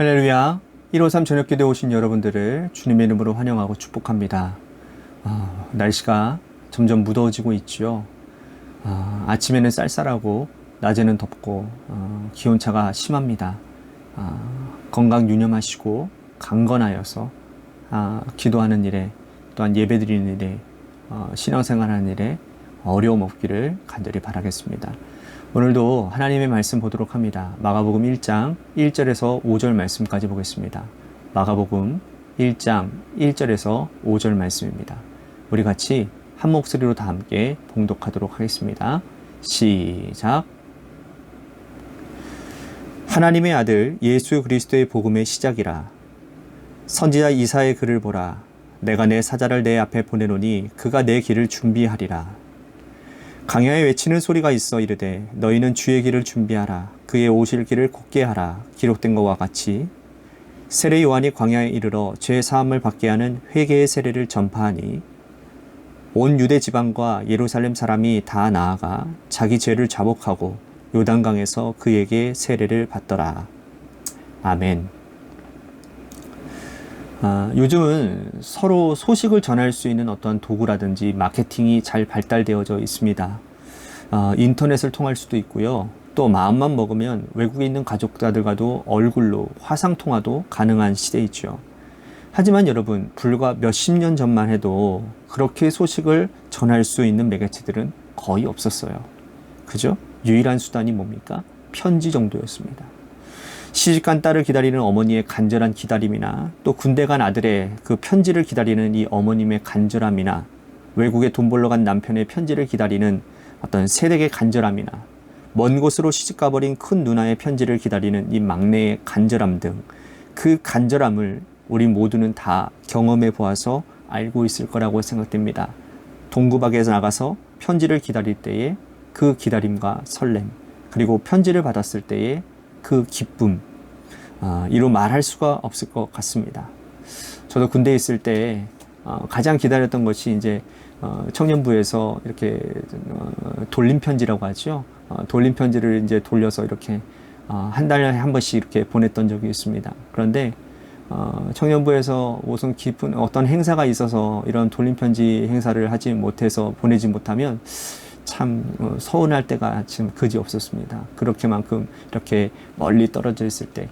할렐루야. 153 저녁기도에 오신 여러분들을 주님의 이름으로 환영하고 축복합니다. 날씨가 점점 무더워지고 있죠. 아침에는 쌀쌀하고 낮에는 덥고 기온차가 심합니다. 건강 유념하시고 강건하여서 기도하는 일에 또한 예배드리는 일에 신앙생활하는 일에 어려움 없기를 간절히 바라겠습니다. 오늘도 하나님의 말씀 보도록 합니다. 마가복음 1장 1절에서 5절 말씀까지 보겠습니다. 마가복음 1장 1절에서 5절 말씀입니다. 우리 같이 한 목소리로 다 함께 봉독하도록 하겠습니다. 시작. 하나님의 아들 예수 그리스도의 복음의 시작이라. 선지자 이사야의 글을 보라. 내가 내 사자를 내 앞에 보내노니 그가 내 길을 준비하리라. 광야에 외치는 소리가 있어 이르되 너희는 주의 길을 준비하라. 그의 오실 길을 곧게 하라. 기록된 것과 같이 세례 요한이 광야에 이르러 죄 사함을 받게 하는 회개의 세례를 전파하니 온 유대 지방과 예루살렘 사람이 다 나아가 자기 죄를 자복하고 요단강에서 그에게 세례를 받더라. 아멘. 요즘은 서로 소식을 전할 수 있는 어떤 도구라든지 마케팅이 잘 발달되어져 있습니다. 인터넷을 통할 수도 있고요. 또 마음만 먹으면 외국에 있는 가족들과도 얼굴로 화상통화도 가능한 시대이죠. 하지만 여러분, 불과 몇십 년 전만 해도 그렇게 소식을 전할 수 있는 매개체들은 거의 없었어요. 그죠? 유일한 수단이 뭡니까? 편지 정도였습니다. 시집간 딸을 기다리는 어머니의 간절한 기다림이나 또 군대 간 아들의 그 편지를 기다리는 이 어머님의 간절함이나 외국에 돈 벌러 간 남편의 편지를 기다리는 어떤 세대의 간절함이나 먼 곳으로 시집가 버린 큰 누나의 편지를 기다리는 이 막내의 간절함 등 그 간절함을 우리 모두는 다 경험해 보아서 알고 있을 거라고 생각됩니다. 동구박에서 나가서 편지를 기다릴 때의 그 기다림과 설렘, 그리고 편지를 받았을 때의 그 기쁨, 이로 말할 수가 없을 것 같습니다. 저도 군대에 있을 때 가장 기다렸던 것이 이제 청년부에서 이렇게 돌림 편지라고 하죠. 돌림 편지를 이제 돌려서 이렇게 한 달에 한 번씩 이렇게 보냈던 적이 있습니다. 그런데 청년부에서 무슨 깊은 어떤 행사가 있어서 이런 돌림 편지 행사를 하지 못해서 보내지 못하면 참 서운할 때가 지금 그지 없었습니다. 그렇게만큼 이렇게 멀리 떨어져 있을 때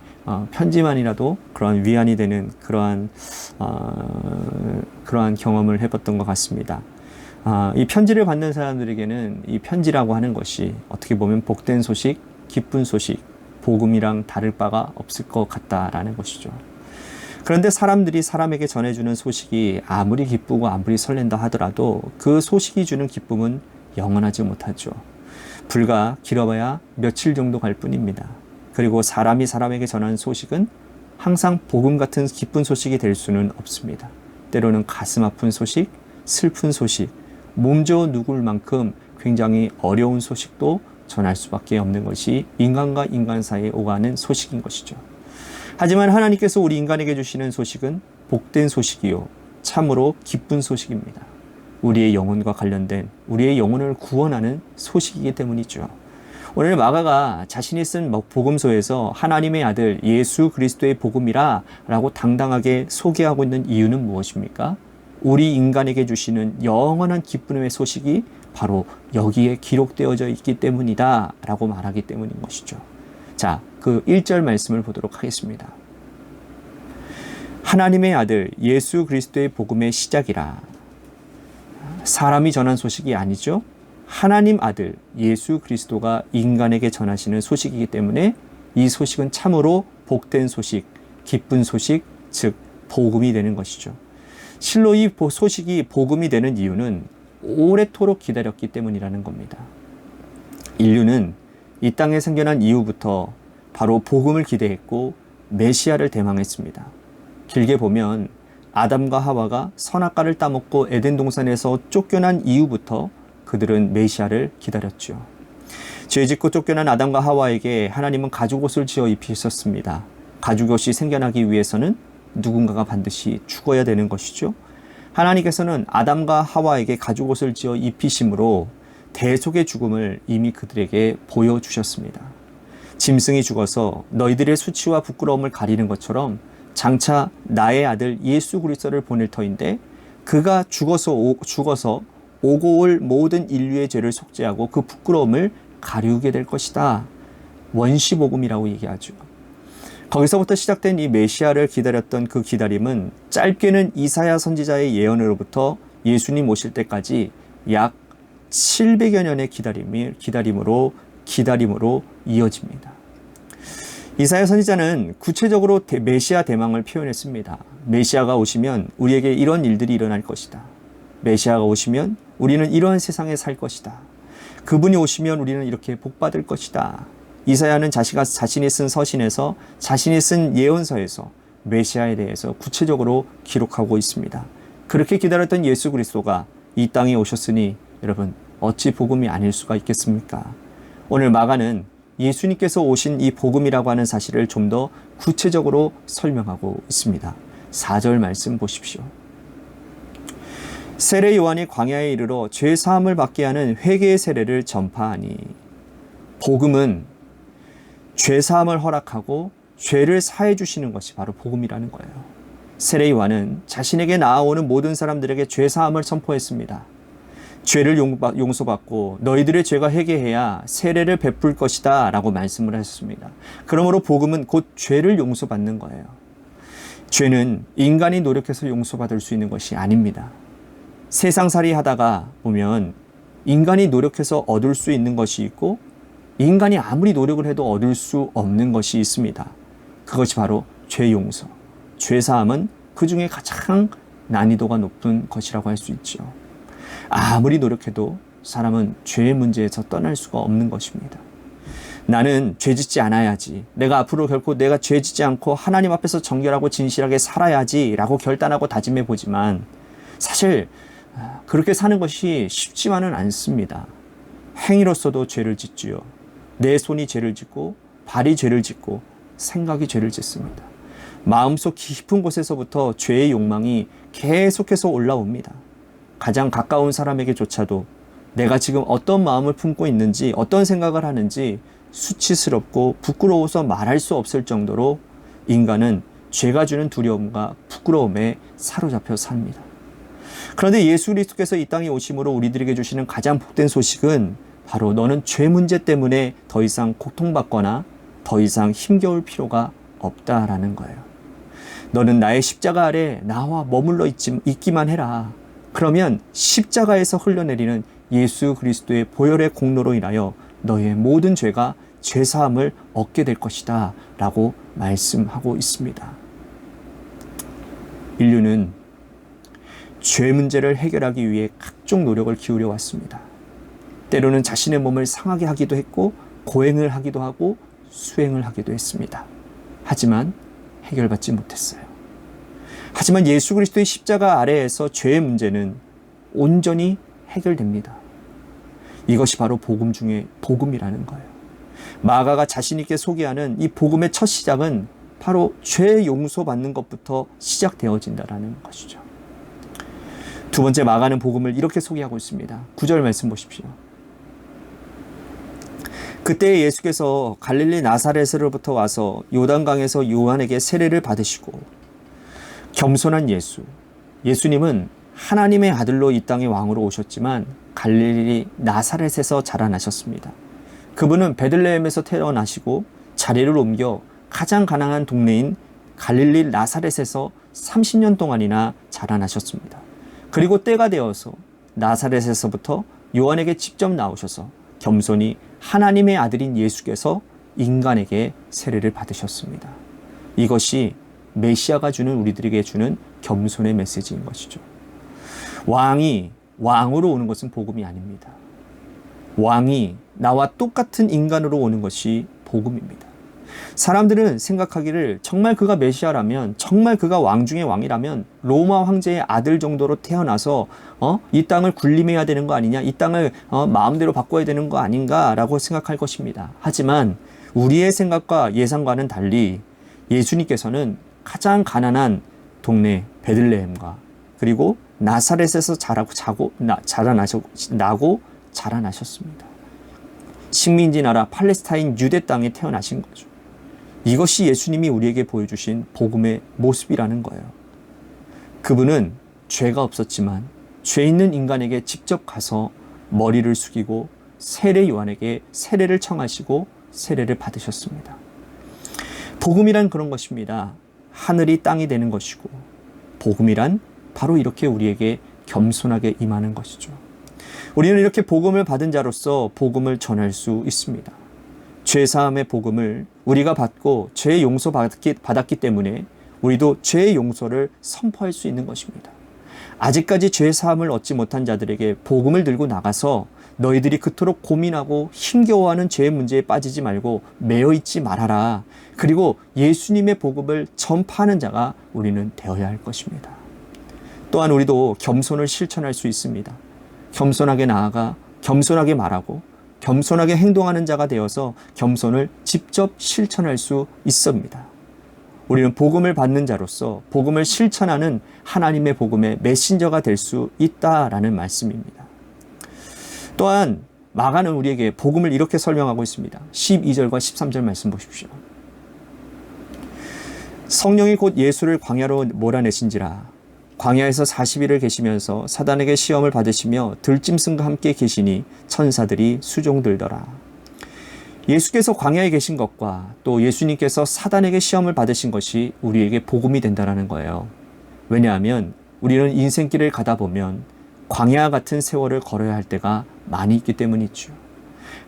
편지만이라도 그러한 위안이 되는 그러한 경험을 해봤던 것 같습니다. 이 편지를 받는 사람들에게는 이 편지라고 하는 것이 어떻게 보면 복된 소식, 기쁜 소식, 복음이랑 다를 바가 없을 것 같다라는 것이죠. 그런데 사람들이 사람에게 전해주는 소식이 아무리 기쁘고 아무리 설렌다 하더라도 그 소식이 주는 기쁨은 영원하지 못하죠. 불과 길어봐야 며칠 정도 갈 뿐입니다. 그리고 사람이 사람에게 전하는 소식은 항상 복음 같은 기쁜 소식이 될 수는 없습니다. 때로는 가슴 아픈 소식, 슬픈 소식, 몸져 누굴 만큼 굉장히 어려운 소식도 전할 수밖에 없는 것이 인간과 인간 사이에 오가는 소식인 것이죠. 하지만 하나님께서 우리 인간에게 주시는 소식은 복된 소식이요, 참으로 기쁜 소식입니다. 우리의 영혼과 관련된, 우리의 영혼을 구원하는 소식이기 때문이죠. 오늘 마가가 자신이 쓴 복음서에서 하나님의 아들 예수 그리스도의 복음이라 라고 당당하게 소개하고 있는 이유는 무엇입니까? 우리 인간에게 주시는 영원한 기쁨의 소식이 바로 여기에 기록되어져 있기 때문이다 라고 말하기 때문인 것이죠. 자, 그 1절 말씀을 보도록 하겠습니다. 하나님의 아들 예수 그리스도의 복음의 시작이라. 사람이 전한 소식이 아니죠. 하나님 아들 예수 그리스도가 인간에게 전하시는 소식이기 때문에 이 소식은 참으로 복된 소식, 기쁜 소식, 즉 복음이 되는 것이죠. 실로 이 소식이 복음이 되는 이유는 오래도록 기다렸기 때문이라는 겁니다. 인류는 이 땅에 생겨난 이후부터 바로 복음을 기대했고 메시아를 대망했습니다. 길게 보면 아담과 하와가 선악과를 따먹고 에덴 동산에서 쫓겨난 이후부터 그들은 메시아를 기다렸죠. 죄짓고 쫓겨난 아담과 하와에게 하나님은 가죽옷을 지어 입히셨습니다. 가죽옷이 생겨나기 위해서는 누군가가 반드시 죽어야 되는 것이죠. 하나님께서는 아담과 하와에게 가죽옷을 지어 입히심으로 대속의 죽음을 이미 그들에게 보여주셨습니다. 짐승이 죽어서 너희들의 수치와 부끄러움을 가리는 것처럼 장차 나의 아들 예수 그리스도를 보낼 터인데 그가 죽어서 오고 올 모든 인류의 죄를 속죄하고 그 부끄러움을 가리우게 될 것이다. 원시복음이라고 얘기하죠. 거기서부터 시작된 이 메시아를 기다렸던 그 기다림은 짧게는 이사야 선지자의 예언으로부터 예수님 오실 때까지 약 700여 년의 기다림으로 이어집니다. 이사야 선지자는 구체적으로 메시아 대망을 표현했습니다. 메시아가 오시면 우리에게 이런 일들이 일어날 것이다. 메시아가 오시면 우리는 이러한 세상에 살 것이다. 그분이 오시면 우리는 이렇게 복받을 것이다. 이사야는 자신이 쓴 서신에서, 자신이 쓴 예언서에서 메시아에 대해서 구체적으로 기록하고 있습니다. 그렇게 기다렸던 예수 그리스도가 이 땅에 오셨으니 여러분 어찌 복음이 아닐 수가 있겠습니까? 오늘 마가는 예수님께서 오신 이 복음이라고 하는 사실을 좀 더 구체적으로 설명하고 있습니다. 4절 말씀 보십시오. 세례 요한이 광야에 이르러 죄 사함을 받게 하는 회개의 세례를 전파하니. 복음은 죄 사함을 허락하고 죄를 사해 주시는 것이 바로 복음이라는 거예요. 세례 요한은 자신에게 나아오는 모든 사람들에게 죄 사함을 선포했습니다. 죄를 용서받고 너희들의 죄가 회개해야 세례를 베풀 것이다 라고 말씀을 하셨습니다. 그러므로 복음은 곧 죄를 용서받는 거예요. 죄는 인간이 노력해서 용서받을 수 있는 것이 아닙니다. 세상살이 하다가 보면 인간이 노력해서 얻을 수 있는 것이 있고 인간이 아무리 노력을 해도 얻을 수 없는 것이 있습니다. 그것이 바로 죄 용서, 죄 사함은 그 중에 가장 난이도가 높은 것이라고 할 수 있죠. 아무리 노력해도 사람은 죄의 문제에서 떠날 수가 없는 것입니다. 나는 죄 짓지 않아야지. 내가 앞으로 결코 내가 죄 짓지 않고 하나님 앞에서 정결하고 진실하게 살아야지 라고 결단하고 다짐해 보지만 사실 그렇게 사는 것이 쉽지만은 않습니다. 행위로서도 죄를 짓지요. 내 손이 죄를 짓고 발이 죄를 짓고 생각이 죄를 짓습니다. 마음속 깊은 곳에서부터 죄의 욕망이 계속해서 올라옵니다. 가장 가까운 사람에게조차도 내가 지금 어떤 마음을 품고 있는지 어떤 생각을 하는지 수치스럽고 부끄러워서 말할 수 없을 정도로 인간은 죄가 주는 두려움과 부끄러움에 사로잡혀 삽니다. 그런데 예수 그리스도께서 이 땅에 오심으로 우리들에게 주시는 가장 복된 소식은 바로 너는 죄 문제 때문에 더 이상 고통받거나 더 이상 힘겨울 필요가 없다라는 거예요. 너는 나의 십자가 아래 나와 머물러 있기만 해라. 그러면 십자가에서 흘러내리는 예수 그리스도의 보혈의 공로로 인하여 너의 모든 죄가 죄사함을 얻게 될 것이다 라고 말씀하고 있습니다. 인류는 죄 문제를 해결하기 위해 각종 노력을 기울여 왔습니다. 때로는 자신의 몸을 상하게 하기도 했고 고행을 하기도 하고 수행을 하기도 했습니다. 하지만 해결받지 못했어요. 하지만 예수 그리스도의 십자가 아래에서 죄의 문제는 온전히 해결됩니다. 이것이 바로 복음 중에 복음이라는 거예요. 마가가 자신 있게 소개하는 이 복음의 첫 시작은 바로 죄 용서받는 것부터 시작되어진다는 것이죠. 두 번째 마가는 복음을 이렇게 소개하고 있습니다. 9절 말씀 보십시오. 그때 예수께서 갈릴리 나사렛으로부터 와서 요단강에서 요한에게 세례를 받으시고 겸손한 예수님은 하나님의 아들로 이 땅의 왕으로 오셨지만 갈릴리 나사렛에서 자라나셨습니다. 그분은 베들레헴에서 태어나시고 자리를 옮겨 가장 가난한 동네인 갈릴리 나사렛에서 30년 동안이나 자라나셨습니다. 그리고 때가 되어서 나사렛에서부터 요한에게 직접 나오셔서 겸손히 하나님의 아들인 예수께서 인간에게 세례를 받으셨습니다. 이것이 메시아가 주는 우리들에게 주는 겸손의 메시지인 것이죠. 왕이 왕으로 오는 것은 복음이 아닙니다. 왕이 나와 똑같은 인간으로 오는 것이 복음입니다. 사람들은 생각하기를 정말 그가 메시아라면, 정말 그가 왕 중의 왕이라면 로마 황제의 아들 정도로 태어나서 이 땅을 군림해야 되는 거 아니냐, 이 땅을 마음대로 바꿔야 되는 거 아닌가라고 생각할 것입니다. 하지만 우리의 생각과 예상과는 달리 예수님께서는 가장 가난한 동네 베들레헴과 그리고 나사렛에서 자라나셨습니다. 식민지 나라 팔레스타인 유대 땅에 태어나신 거죠. 이것이 예수님이 우리에게 보여주신 복음의 모습이라는 거예요. 그분은 죄가 없었지만 죄 있는 인간에게 직접 가서 머리를 숙이고 세례 요한에게 세례를 청하시고 세례를 받으셨습니다. 복음이란 그런 것입니다. 하늘이 땅이 되는 것이고 복음이란 바로 이렇게 우리에게 겸손하게 임하는 것이죠. 우리는 이렇게 복음을 받은 자로서 복음을 전할 수 있습니다. 죄사함의 복음을 우리가 받고 죄 용서 받았기 때문에 우리도 죄의 용서를 선포할 수 있는 것입니다. 아직까지 죄사함을 얻지 못한 자들에게 복음을 들고 나가서 너희들이 그토록 고민하고 힘겨워하는 죄의 문제에 빠지지 말고 매여있지 말아라. 그리고 예수님의 복음을 전파하는 자가 우리는 되어야 할 것입니다. 또한 우리도 겸손을 실천할 수 있습니다. 겸손하게 나아가 겸손하게 말하고 겸손하게 행동하는 자가 되어서 겸손을 직접 실천할 수 있습니다. 우리는 복음을 받는 자로서 복음을 실천하는 하나님의 복음의 메신저가 될 수 있다라는 말씀입니다. 또한 마가는 우리에게 복음을 이렇게 설명하고 있습니다. 12절과 13절 말씀 보십시오. 성령이 곧 예수를 광야로 몰아내신지라 광야에서 40일을 계시면서 사단에게 시험을 받으시며 들짐승과 함께 계시니 천사들이 수종들더라. 예수께서 광야에 계신 것과 또 예수님께서 사단에게 시험을 받으신 것이 우리에게 복음이 된다는 거예요. 왜냐하면 우리는 인생길을 가다 보면 광야 같은 세월을 걸어야 할 때가 많이 있기 때문이죠.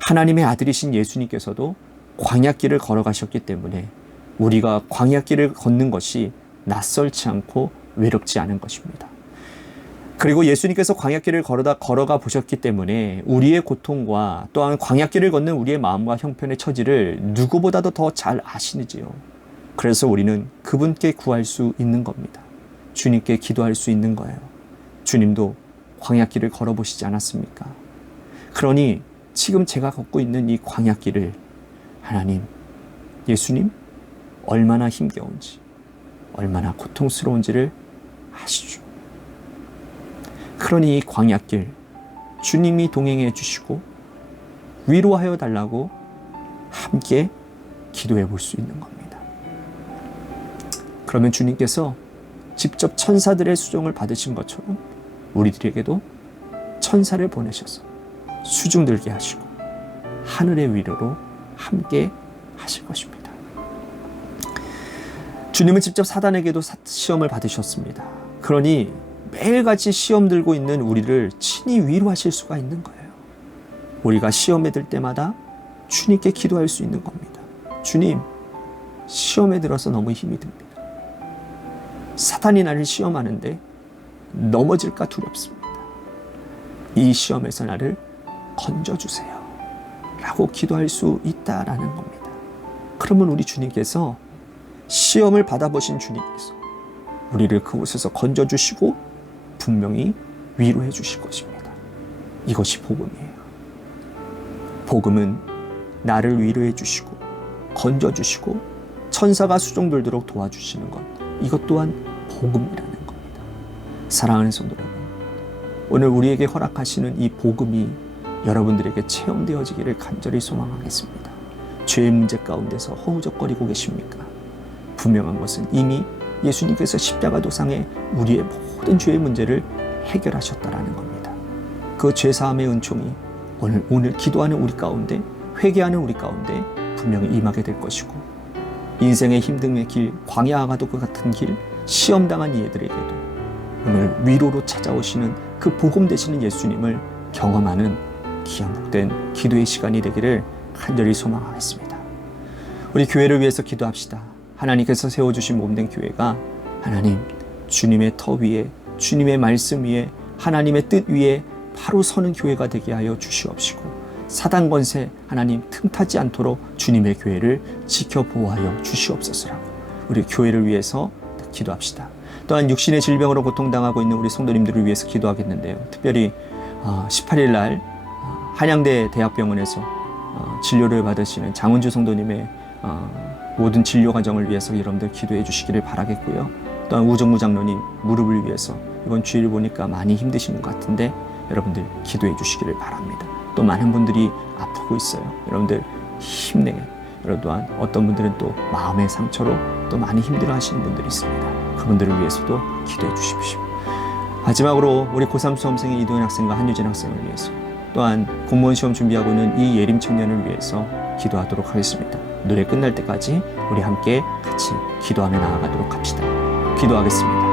하나님의 아들이신 예수님께서도 광야길을 걸어가셨기 때문에 우리가 광야길을 걷는 것이 낯설지 않고 외롭지 않은 것입니다. 그리고 예수님께서 광야길을 걸어가 보셨기 때문에 우리의 고통과 또한 광야길을 걷는 우리의 마음과 형편의 처지를 누구보다도 더 잘 아시지요. 그래서 우리는 그분께 구할 수 있는 겁니다. 주님께 기도할 수 있는 거예요. 주님도 광야길을 걸어보시지 않았습니까? 그러니 지금 제가 걷고 있는 이 광야길을 하나님, 예수님 얼마나 힘겨운지 얼마나 고통스러운지를 아시죠. 그러니 이 광야길 주님이 동행해 주시고 위로하여 달라고 함께 기도해 볼 수 있는 겁니다. 그러면 주님께서 직접 천사들의 수종을 받으신 것처럼 우리들에게도 천사를 보내셔서 수중 들게 하시고 하늘의 위로로 함께 하실 것입니다. 주님은 직접 사단에게도 시험을 받으셨습니다. 그러니 매일같이 시험 들고 있는 우리를 친히 위로하실 수가 있는 거예요. 우리가 시험에 들 때마다 주님께 기도할 수 있는 겁니다. 주님, 시험에 들어서 너무 힘이 듭니다. 사탄이 나를 시험하는데 넘어질까 두렵습니다. 이 시험에서 나를 건져주세요 라고 기도할 수 있다라는 겁니다. 그러면 우리 주님께서 시험을 받아보신 주님께서 우리를 그곳에서 건져주시고 분명히 위로해 주실 것입니다. 이것이 복음이에요. 복음은 나를 위로해 주시고 건져주시고 천사가 수종들도록 도와주시는 것, 이것 또한 복음이라는 겁니다. 사랑하는 성도 여러분, 오늘 우리에게 허락하시는 이 복음이 여러분들에게 체험되어지기를 간절히 소망하겠습니다. 죄의 문제 가운데서 허우적거리고 계십니까? 분명한 것은 이미 예수님께서 십자가 도상에 우리의 모든 죄의 문제를 해결하셨다라는 겁니다. 그 죄사함의 은총이 오늘 기도하는 우리 가운데, 회개하는 우리 가운데 분명히 임하게 될 것이고, 인생의 힘듦의 길, 광야와 가도 그 같은 길, 시험당한 이들에게도 오늘 위로로 찾아오시는 그 복음 되시는 예수님을 경험하는 귀한 복된 기도의 시간이 되기를 간절히 소망하겠습니다. 우리 교회를 위해서 기도합시다. 하나님께서 세워주신 몸된 교회가 하나님, 주님의 터 위에, 주님의 말씀 위에, 하나님의 뜻 위에 바로 서는 교회가 되게 하여 주시옵시고, 사단 권세 하나님 틈타지 않도록 주님의 교회를 지켜보호하여 주시옵소서라고 우리 교회를 위해서 기도합시다. 또한 육신의 질병으로 고통당하고 있는 우리 성도님들을 위해서 기도하겠는데요. 특별히 18일 날 한양대 대학병원에서 진료를 받으시는 장은주 성도님의 모든 진료 과정을 위해서 여러분들 기도해 주시기를 바라겠고요. 또한 우정무 장로님 무릎을 위해서 이번 주일 보니까 많이 힘드신 것 같은데 여러분들 기도해 주시기를 바랍니다. 또 많은 분들이 아프고 있어요. 여러분들 힘내게. 여러분 또한 어떤 분들은 또 마음의 상처로 또 많이 힘들어 하시는 분들이 있습니다. 그분들을 위해서도 기도해 주십시오. 마지막으로 우리 고3 수험생의 이동현 학생과 한유진 학생을 위해서 또한 공무원 시험 준비하고 있는 이 예림 청년을 위해서 기도하도록 하겠습니다. 노래 끝날 때까지 우리 함께 같이 기도하며 나아가도록 합시다. 기도하겠습니다.